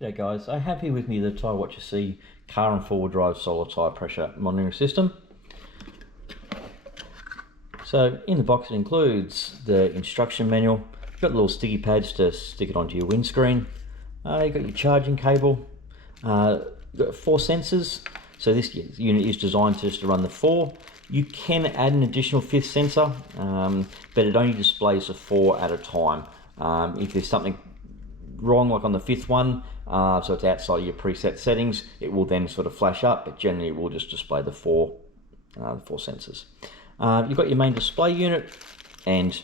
G'day guys, I have here with me the Tywatcher C car and four-wheel drive solar tyre pressure monitoring system. So in the box it includes the instruction manual. You've got little sticky pads to stick it onto your windscreen. You've got your charging cable. You've got 4 sensors. So this unit is designed just to run the 4. You can add an additional 5th sensor, but it only displays the 4 at a time. If there's something wrong, like on the 5th one, so it's outside of your preset settings, it will then sort of flash up, but generally it will just display the 4 sensors. You've got your main display unit and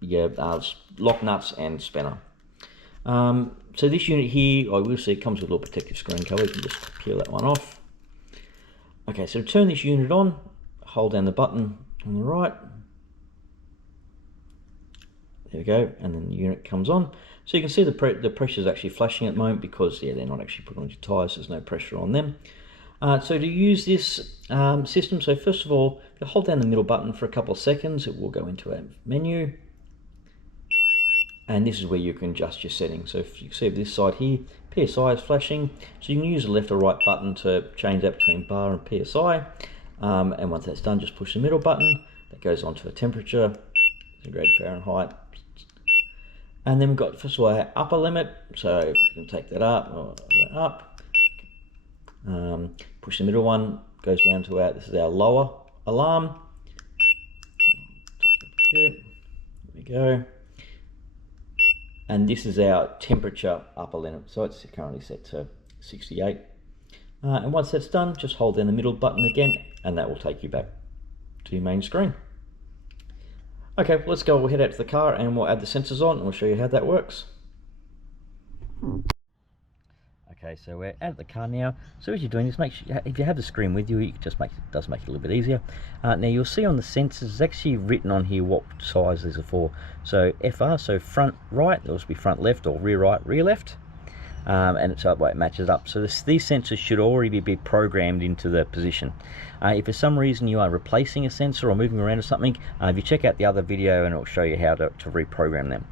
your lock nuts and spanner. So this unit here, I will see it comes with a little protective screen cover. You can just peel that one off. Okay, so to turn this unit on, hold down the button on the right. There we go, and then the unit comes on. So you can see the pressure is actually flashing at the moment because they're not actually put on your tyres, there's no pressure on them. So to use this system, so first of all, you hold down the middle button for a couple of seconds, it will go into a menu. And this is where you can adjust your settings. So if you see this side here, PSI is flashing, so you can use the left or right button to change that between bar and PSI. And once that's done, just push the middle button, that goes on to a temperature, centigrade, Fahrenheit. And then we've got, first of all, our upper limit, so if you can take that up, push the middle one, goes down to this is our lower alarm. There we go. And this is our temperature upper limit, so it's currently set to 68. And once that's done, just hold down the middle button again, and that will take you back to your main screen. Okay, let's go. We'll head out to the car and we'll add the sensors on and we'll show you how that works. Okay, so we're out of the car now. So as you're doing this, make sure if you have the screen with you, it just does make it a little bit easier. Now you'll see on the sensors, it's actually written on here what size these are for. So FR, so front right, there will be front left, or rear right, rear left. And it's that way it matches up. So these sensors should already be programmed into the position. If for some reason you are replacing a sensor or moving around or something, if you check out the other video and it will show you how to reprogram them.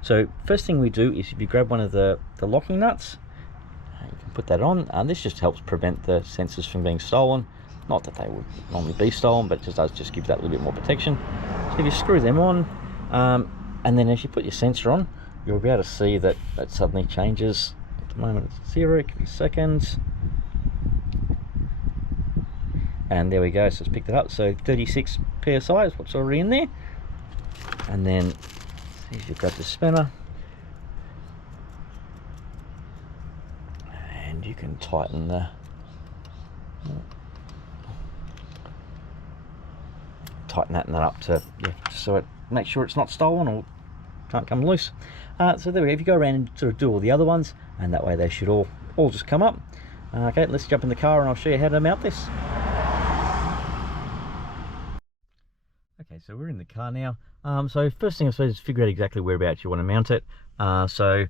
So first thing we do is if you grab one of the locking nuts, you can put that on, and this just helps prevent the sensors from being stolen. Not that they would normally be stolen, but it does just give that little bit more protection. So if you screw them on, and then as you put your sensor on, you'll be able to see that it suddenly changes. At the moment it's 0, it could be seconds. And there we go, so it's picked it up. So 36 PSI is what's already in there. And then if you grab the spanner, and you can tighten that and that up to, so it make sure it's not stolen or can't come loose. So there we go. If you go around and sort of do all the other ones, and that way they should all just come up. Okay, let's jump in the car and I'll show you how to mount this. Okay, so we're in the car now. So first thing I suppose is figure out exactly whereabouts you want to mount it. So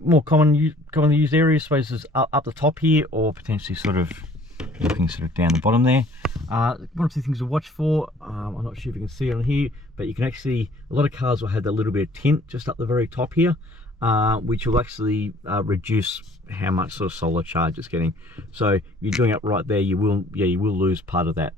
more commonly used areas, I suppose, is up the top here, or potentially sort of looking sort of down the bottom there. One or two things to watch for. I'm not sure if you can see it on here, but you can actually, a lot of cars will have that little bit of tint just up the very top here, which will actually reduce how much sort of solar charge it's getting. So if you're doing it right there, you will lose part of that,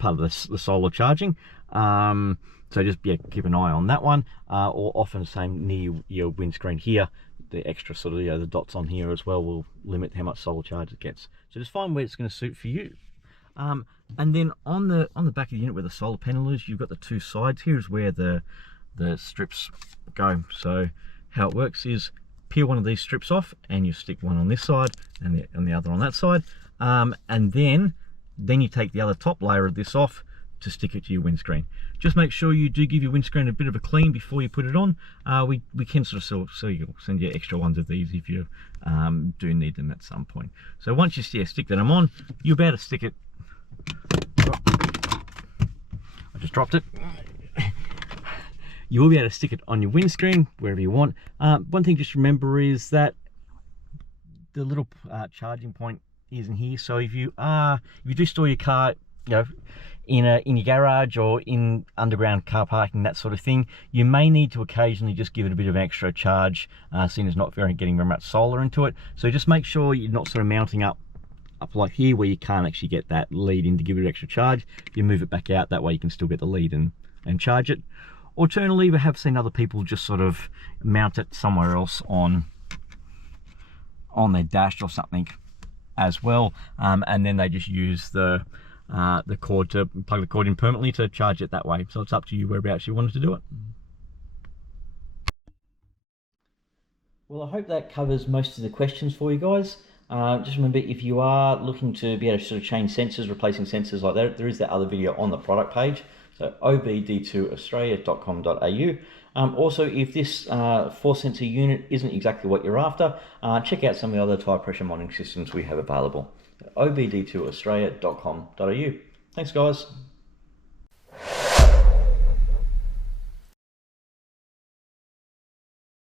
the solar charging. So just keep an eye on that one, or often the same near your windscreen here. The extra sort of the dots on here as well will limit how much solar charge it gets. So just find where it's going to suit for you. And then on the back of the unit where the solar panel is, you've got the 2 sides. Here is where the strips go. So how it works is peel one of these strips off and you stick one on this side and the other on that side, and then you take the other top layer of this off to stick it to your windscreen. Just make sure you do give your windscreen a bit of a clean before you put it on. We can sort of send you extra ones of these if you do need them at some point. So once you stick them on, you'll be able to stick it. I just dropped it. You will be able to stick it on your windscreen wherever you want. One thing just remember is that the little charging point is in here. So if you do store your car, in your garage or in underground car parking, that sort of thing, you may need to occasionally just give it a bit of an extra charge, seeing as not getting very much solar into it. So just make sure you're not sort of mounting up like here where you can't actually get that lead in to give it extra charge. You move it back out, that way you can still get the lead and charge it. Alternatively, we have seen other people just sort of mount it somewhere else on their dash or something as well, and then they just use the cord to plug the cord in permanently to charge it that way. So it's up to you whereabouts you wanted to do it. Well, I hope that covers most of the questions for you guys. Just remember, if you are looking to be able to sort of change sensors, replacing sensors like that, there is that other video on the product page, so obd2australia.com.au. Also, if this 4-sensor unit isn't exactly what you're after, check out some of the other tyre pressure monitoring systems we have available. obd2australia.com.au. Thanks, guys.